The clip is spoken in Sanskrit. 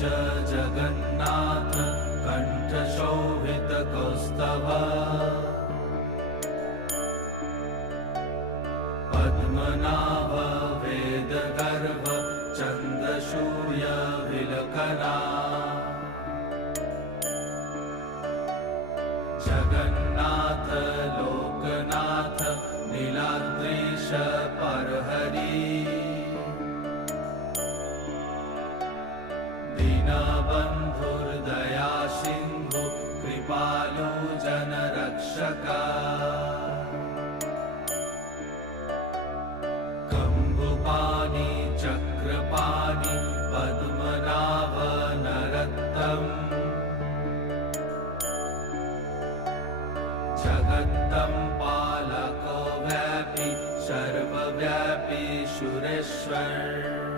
जगन्नाथ कण्ठशोभितकौस्तभ पद्मनाभ वेदगर्भ चन्द्रशूय विलकना जगन्नाथ लोकनाथ नीलाद्रीश परहरि दीनबन्धुर्दया सिन्धु कृपालु जनरक्षका कम्बुपाणि चक्रपाणि पद्मनाभ नरोत्तम जगत्तं पालको व्यापी सर्वव्यापी सुरेश्वर